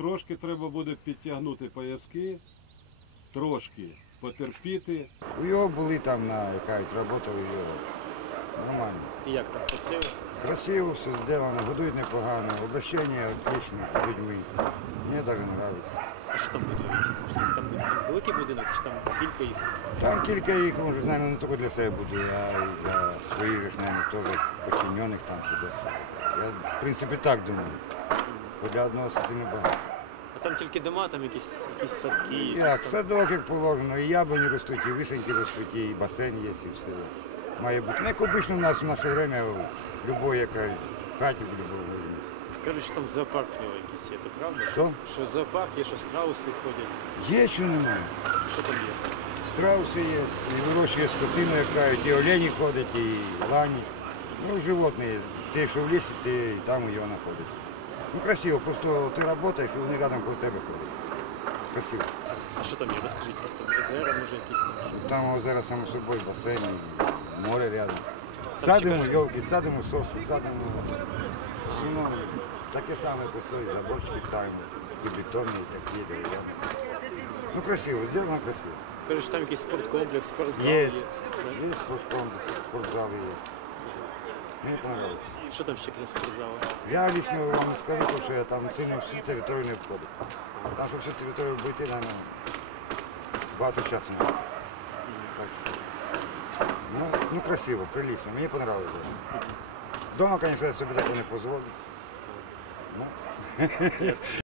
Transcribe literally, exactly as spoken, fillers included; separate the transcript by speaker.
Speaker 1: Трошки треба буде підтягнути пояски, трошки потерпіти.
Speaker 2: У його були там, на якась робота у його. Нормально.
Speaker 3: І як там, красиво?
Speaker 2: Красиво, все зроблено, годують непогано, обращення отлично з людьми. Мені так подобається.
Speaker 3: А що там будують? Скільки там буде? Великий будинок чи там кілька їх?
Speaker 2: Там кілька їх, може, знаю, не тільки для себе буду, а й для своїх, мабуть, теж підчинених там туди. Я, в принципі, так думаю. Бо для одного сильно багато.
Speaker 3: А там тільки дома, там якісь, якісь садки. якісь
Speaker 2: Як,
Speaker 3: там...
Speaker 2: садок, як положено, і яблуні ростуть, і вишеньки ростуть, і басейн є, і все. Має бути. Ну, як обично в нас в наше время, в любой, яка в хаті, в любому.
Speaker 3: Кажуть, що там зоопарк в нього якийсь є, то правда?
Speaker 2: Що?
Speaker 3: Що зоопарк є, що страуси ходять.
Speaker 2: Є чи немає?
Speaker 3: Що там є?
Speaker 2: Страуси є, і вирощує скотину, яка, і олені ходять, і лані. Ну, животні є. Ти, що в лісі, ти і там його знаходиш. Ну, красиво, просто ти працюєш, і вони рядом коло тебе ходять. Красиво.
Speaker 3: А що там є? Розкажіть, якісь там озера, може якісь там що?
Speaker 2: Там озеро, само собою, басейн, і море рядом.
Speaker 3: Там
Speaker 2: Садимо
Speaker 3: ще
Speaker 2: йолки, садимо соску, садимо суно. Таке саме посої, заборчики ставимо, і бетонні, і такі, дерев'яні. Ну, красиво, зроблено красиво.
Speaker 3: Кажуть, що там якийсь спорткомплекс, спортзал
Speaker 2: Є,
Speaker 3: є.
Speaker 2: є спорткомплекс, спортзали є. Мені подобається.
Speaker 3: Що там ще крім спортзалу?
Speaker 2: Я лично вам не скажу, тому що я там сильно всі території не входив. Там, щоб всю територію обійти, нам багато часу не треба. Так що, ну, ну, красиво, прилично, мені подобається. Дома, звісно, я собі такого не дозволю. Ну.